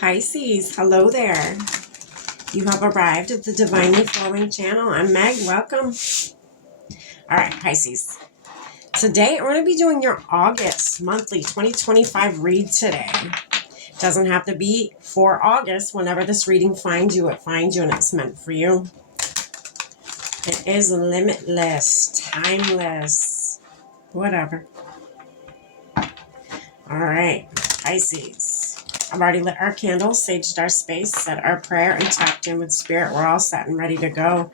Pisces, hello there. You have arrived at the Divinely Flowing channel. I'm Meg. Welcome. All right, Pisces. Today, we're going to be doing your August monthly 2025 read today. It doesn't have to be for August. Whenever this reading finds you, it finds you and it's meant for you. It is limitless, timeless, whatever. All right, Pisces. I've already lit our candles, saged our space, said our prayer, and tapped in with spirit. We're all set and ready to go.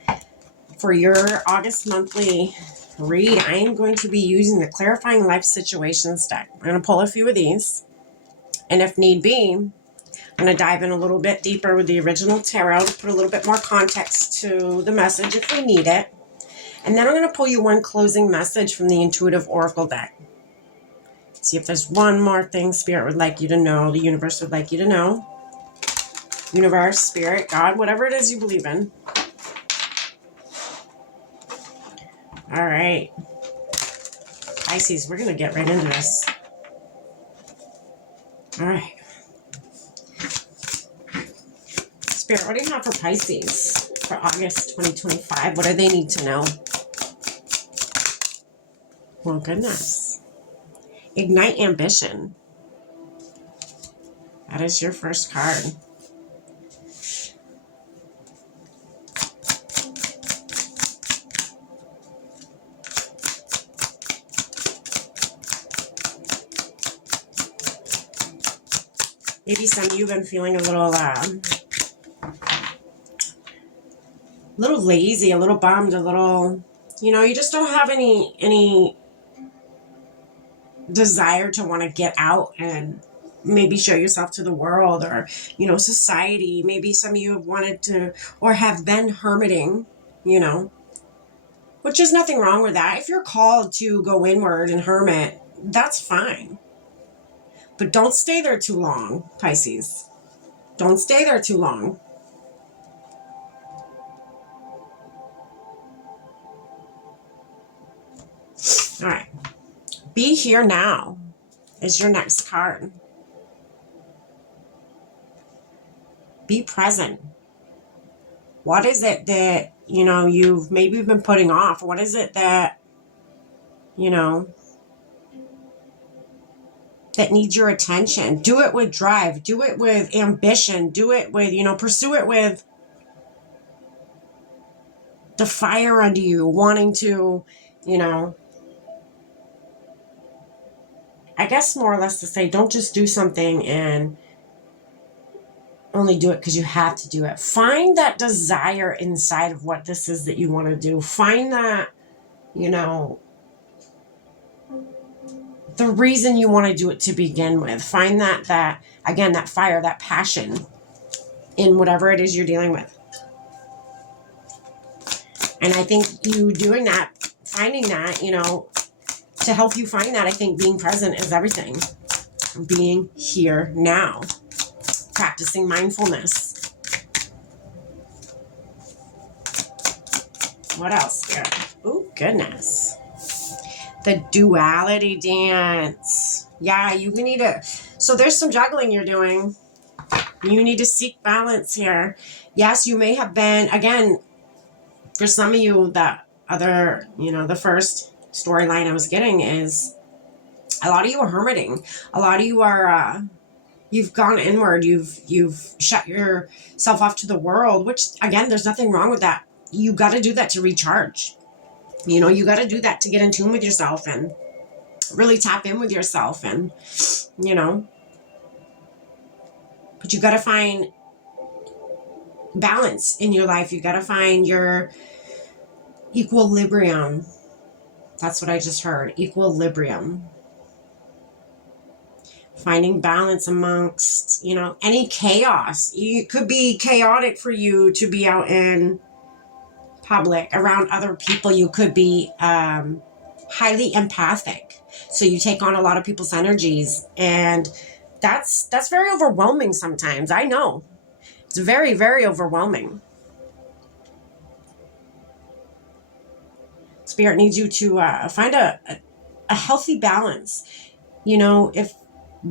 For your August monthly read, I am going to be using the Clarifying Life Situations deck. I'm going to pull a few of these. And if need be, I'm going to dive in a little bit deeper with the original tarot to put a little bit more context to the message if we need it. And then I'm going to pull you one closing message from the Intuitive Oracle deck. See if there's one more thing Spirit would like you to know, the universe would like you to know. Universe, Spirit, God, whatever it is you believe in. All right. Pisces, we're going to get right into this. All right. Spirit, what do you have for Pisces for August 2025? What do they need to know? Well, goodness. Ignite ambition. That is your first card. Maybe some of you have been feeling a little lazy, a little bummed, a little, you just don't have any desire to want to get out and maybe show yourself to the world or, society. Maybe some of you have wanted to or have been hermiting, which is nothing wrong with that. If you're called to go inward and hermit, that's fine. But don't stay there too long, Pisces. Don't stay there too long. All right. Be here now is your next card. Be present. What is it that, you've maybe been putting off? What is it that, that needs your attention? Do it with drive. Do it with ambition. Do it with, pursue it with the fire under you, wanting to, I guess more or less to say, don't just do something and only do it because you have to do it. Find that desire inside of what this is that you want to do. Find that, the reason you want to do it to begin with. Find that again, that fire, that passion in whatever it is you're dealing with. And I think you doing that, finding that, to help you find that, I think being present is everything. Being here now. Practicing mindfulness. What else here? Oh, goodness. The duality dance. Yeah, you need to. So there's some juggling you're doing. You need to seek balance here. Yes, you may have been, again, for some of you, that other, the first storyline I was getting is a lot of you are hermiting. A lot of you are, you've gone inward. You've shut yourself off to the world, which, again, there's nothing wrong with that. You got to do that to recharge. You got to do that to get in tune with yourself and really tap in with yourself and, but you got to find balance in your life. You got to find your equilibrium. That's what I just heard. Equilibrium. Finding balance amongst, any chaos. It could be chaotic for you to be out in public around other people. You could be highly empathic. So you take on a lot of people's energies, and that's very overwhelming sometimes. I know. It's very, very overwhelming. Spirit needs you to find a healthy balance. If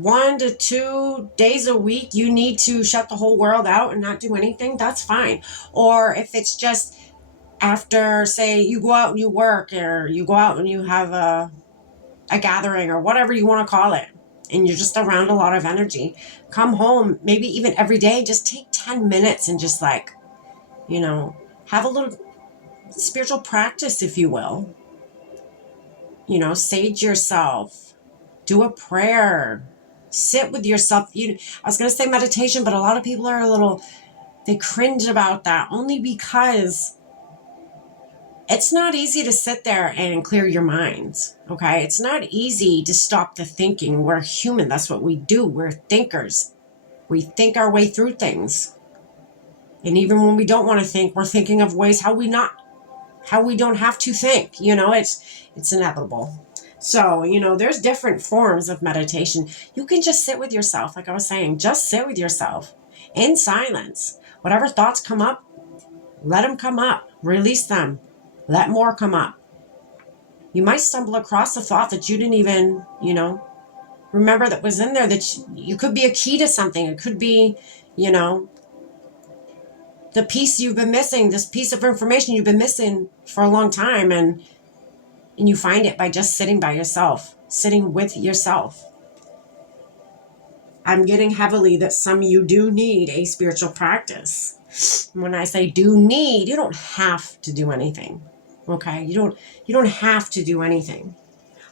1 to 2 days a week you need to shut the whole world out and not do anything, that's fine. Or if it's just after, say, you go out and you work, or you go out and you have a gathering, or whatever you want to call it, and you're just around a lot of energy, come home, maybe even every day, just take 10 minutes and just like, have a little spiritual practice, if you will. Sage yourself, do a prayer, sit with yourself. I was going to say meditation, but a lot of people are they cringe about that, only because it's not easy to sit there and clear your mind. Okay. It's not easy to stop the thinking. We're human. That's what we do. We're thinkers. We think our way through things. And even when we don't want to think, we're thinking of ways how we don't have to think. It's inevitable. So, there's different forms of meditation. You can just sit with yourself. Like I was saying, just sit with yourself in silence. Whatever thoughts come up, let them come up, release them, let more come up. You might stumble across a thought that you didn't even, remember that was in there, that you could be a key to something. It could be, the piece you've been missing, this piece of information you've been missing for a long time. And you find it by just sitting by yourself, sitting with yourself. I'm getting heavily that some of you do need a spiritual practice. When I say do need, you don't have to do anything. Okay? You don't have to do anything.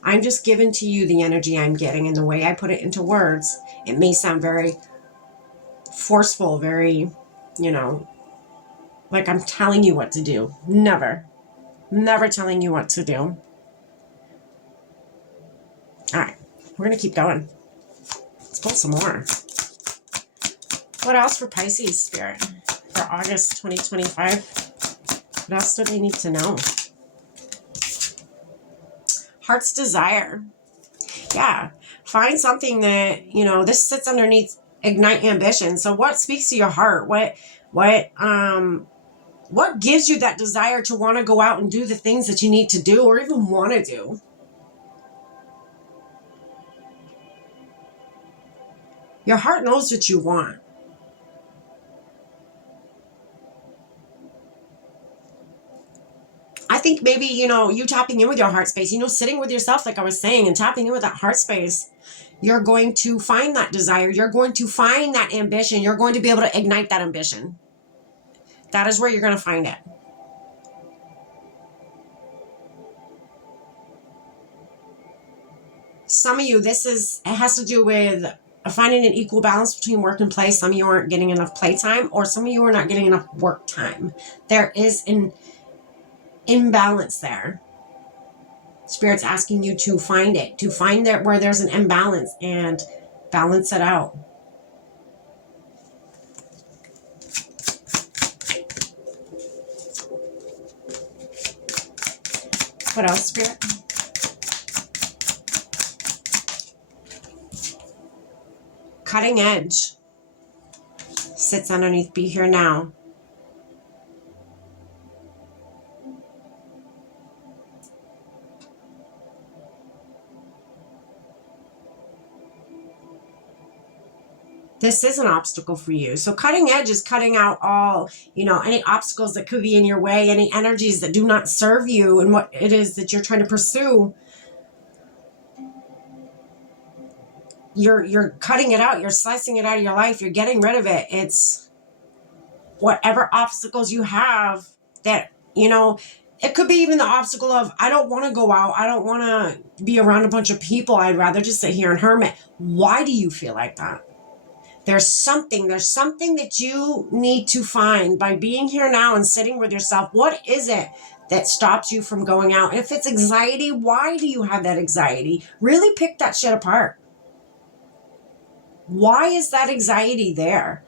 I'm just giving to you the energy I'm getting, and the way I put it into words, it may sound very forceful, very, like I'm telling you what to do. Never telling you what to do. All right, we're going to keep going. Let's pull some more. What else for Pisces, Spirit, for August 2025? What else do they need to know? Heart's desire. Yeah. Find something that, this sits underneath ignite ambition. So what speaks to your heart? What gives you that desire to want to go out and do the things that you need to do, or even want to do? Your heart knows what you want. I think maybe, you tapping in with your heart space, sitting with yourself, like I was saying, and tapping in with that heart space, you're going to find that desire. You're going to find that ambition. You're going to be able to ignite that ambition. That is where you're going to find it. Some of you, it has to do with finding an equal balance between work and play. Some of you aren't getting enough playtime, or some of you are not getting enough work time. There is an imbalance there. Spirit's asking you to find it, to find that where there's an imbalance and balance it out. What else, Spirit? Cutting edge sits underneath be here now. This is an obstacle for you. So cutting edge is cutting out all, any obstacles that could be in your way, any energies that do not serve you and what it is that you're trying to pursue. You're cutting it out. You're slicing it out of your life. You're getting rid of it. It's whatever obstacles you have that, it could be even the obstacle of, I don't want to go out. I don't want to be around a bunch of people. I'd rather just sit here and hermit. Why do you feel like that? There's something that you need to find by being here now and sitting with yourself. What is it that stops you from going out? And if it's anxiety, why do you have that anxiety? Really pick that shit apart. Why is that anxiety there?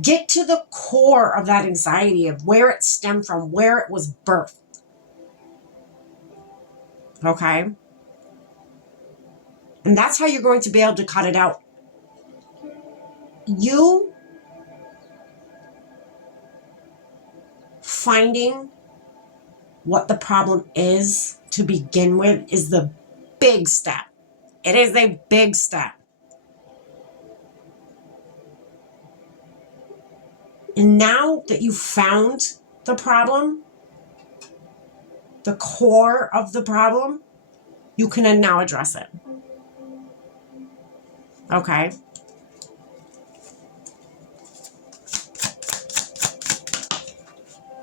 Get to the core of that anxiety, of where it stemmed from, where it was birthed. Okay? And that's how you're going to be able to cut it out. You finding what the problem is to begin with is the big step. It is a big step. And now that you've found the problem, the core of the problem, you can now address it. Okay?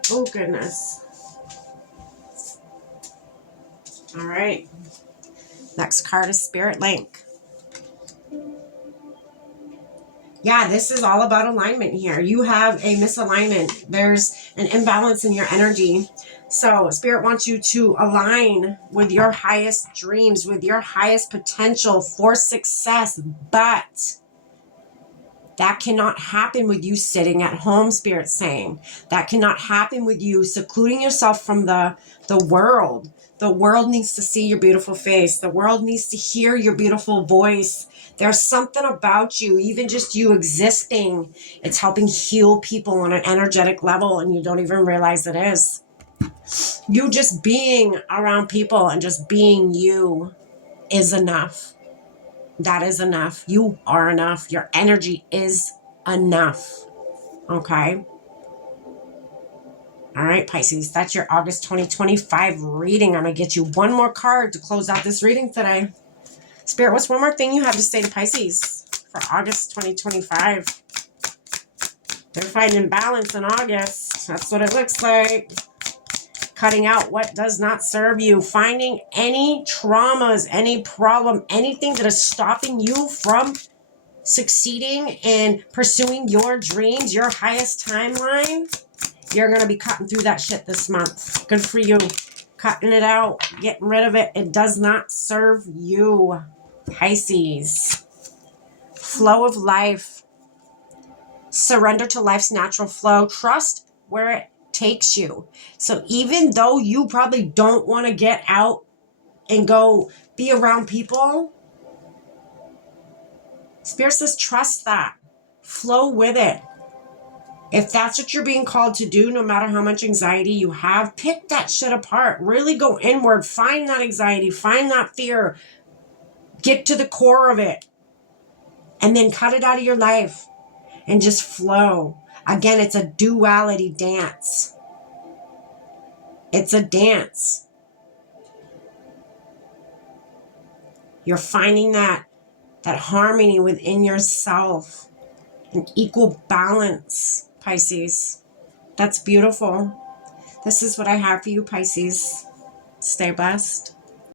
Oh, goodness. All right. Next card is Spirit Link. Yeah, this is all about alignment here. You have a misalignment. There's an imbalance in your energy. So Spirit wants you to align with your highest dreams, with your highest potential for success. But that cannot happen with you sitting at home, Spirit's saying. That cannot happen with you secluding yourself from the world. The world needs to see your beautiful face. The world needs to hear your beautiful voice. There's something about you, even just you existing. It's helping heal people on an energetic level, and you don't even realize it is. You just being around people and just being you is enough. That is enough. You are enough. Your energy is enough. Okay? All right, Pisces, that's your August 2025 reading. I'm going to get you one more card to close out this reading today. Spirit, what's one more thing you have to say to Pisces for August 2025? They're finding balance in August. That's what it looks like. Cutting out what does not serve you. Finding any traumas, any problem, anything that is stopping you from succeeding and pursuing your dreams, your highest timeline. You're going to be cutting through that shit this month. Good for you. Cutting it out. Getting rid of it. It does not serve you. Pisces. Flow of life. Surrender to life's natural flow. Trust where it takes you. So even though you probably don't want to get out and go be around people, Spirit says trust that. Flow with it. If that's what you're being called to do, no matter how much anxiety you have, pick that shit apart. Really go inward. Find that anxiety. Find that fear. Get to the core of it. And then cut it out of your life. And just flow. Again, it's a duality dance. It's a dance. You're finding that harmony within yourself. An equal balance, Pisces. That's beautiful. This is what I have for you, Pisces. Stay blessed.